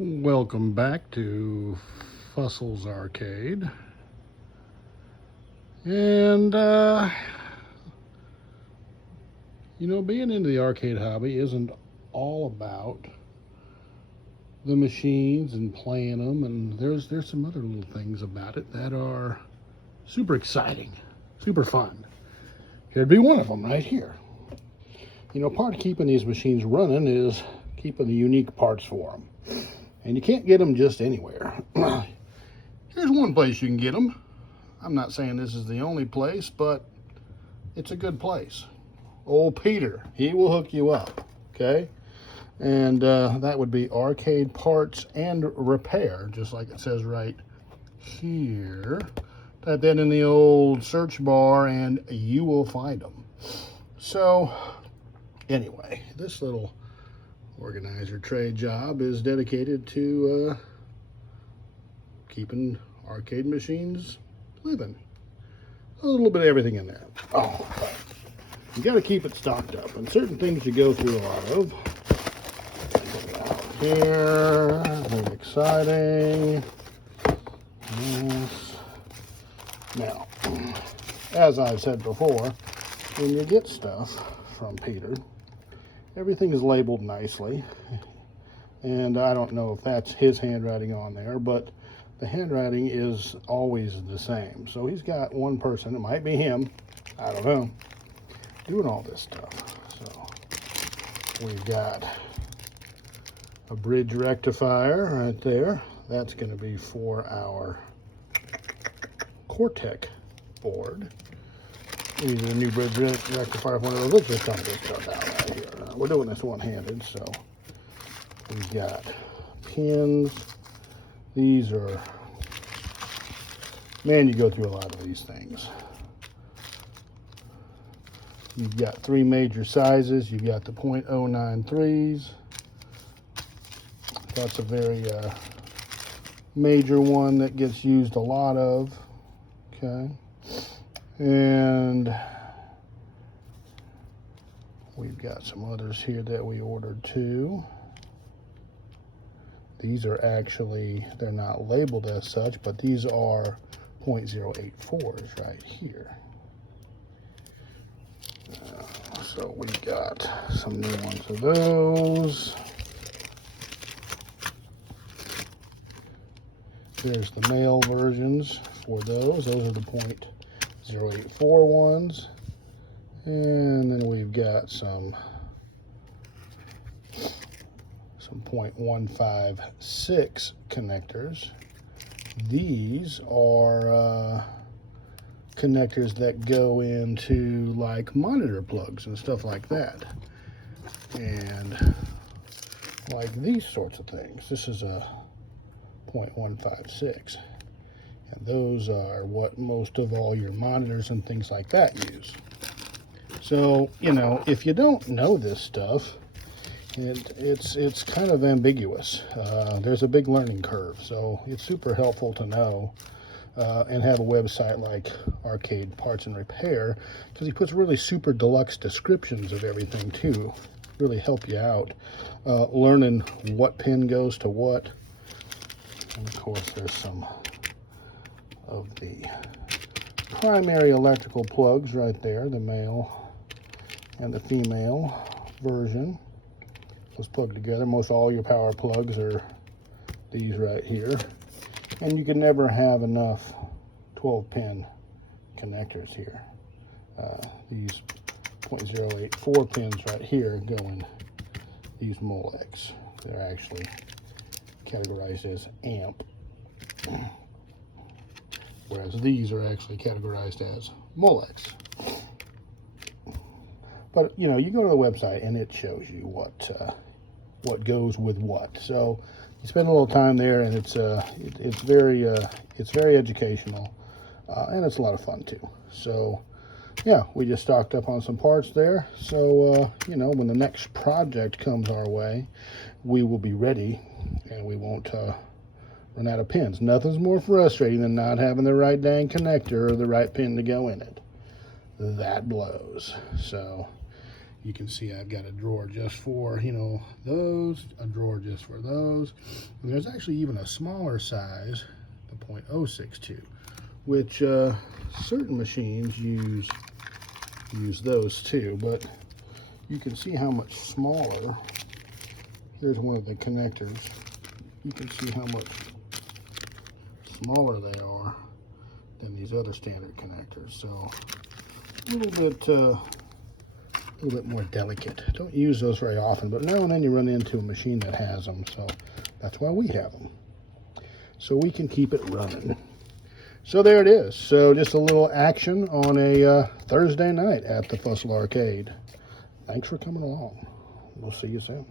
Welcome back to Fussel's Arcade. And, being into the arcade hobby isn't all about the machines and playing them, and there's some other little things about it that are super exciting, super fun. Here'd be one of them right here. Part of keeping these machines running is keeping the unique parts for them. And you can't get them just anywhere. Here's one place you can get them. I'm not saying this is the only place, but it's a good place. Old Peter, he will hook you up, okay? And that would be Arcade Parts and Repair, just like it says right here. Type that in the old search bar and you will find them. So, anyway, this little organizer trade job is dedicated to keeping arcade machines living. A little bit of everything in there. Oh, but you got to keep it stocked up, and certain things you go through a lot of. Out here, very exciting. Yes. Now, as I've said before, when you get stuff from Peter, everything is labeled nicely, and I don't know if that's his handwriting on there, but the handwriting is always the same. So he's got one person, it might be him, I don't know, doing all this stuff. So we've got a bridge rectifier right there. That's going to be for our Cortec board. These are the new bridge rectifier for those. Let's just dump this stuff out right here. We're doing this one-handed, so we've got pins. These are, man, you go through a lot of these things. You've got three major sizes. You've got the .093s. That's a very major one that gets used a lot of. Okay. And we've got some others here that we ordered too. These are actually, they're not labeled as such, but these are .084s right here. So we've got some new ones of those. There's the male versions for those. Those are the .084 ones. And then we've got some .156 connectors. These are connectors that go into like monitor plugs and stuff like that. And like these sorts of things. This is a .156. And those are what most of all your monitors and things like that use. So, if you don't know this stuff, it's kind of ambiguous. There's a big learning curve, so it's super helpful to know and have a website like Arcade Parts and Repair, because he puts really super deluxe descriptions of everything too. Really help you out learning what pin goes to what. And of course, there's some of the primary electrical plugs right there, the male and the female version. Those plug together. Most all your power plugs are these right here. And you can never have enough 12-pin connectors here. These .084 pins right here go in these Molex. They're actually categorized as amp, whereas these are actually categorized as Molex. But you go to the website and it shows you what goes with what. So you spend a little time there, and it's very educational, and it's a lot of fun too. So yeah, we just stocked up on some parts there. So when the next project comes our way, we will be ready, and we won't run out of pins. Nothing's more frustrating than not having the right dang connector or the right pin to go in it. That blows. So You can see I've got a drawer just for, you know, those, a drawer just for those. And there's actually even a smaller size, the .062, which certain machines use those too, but you can see how much smaller. Here's one of the connectors. You can see how much smaller they are than these other standard connectors. So a little bit more delicate. Don't use those very often, but now and then you run into a machine that has them, so that's why we have them, so we can keep it running. So there it is. So just a little action on a Thursday night at the Fussell Arcade. Thanks for coming along. We'll see you soon.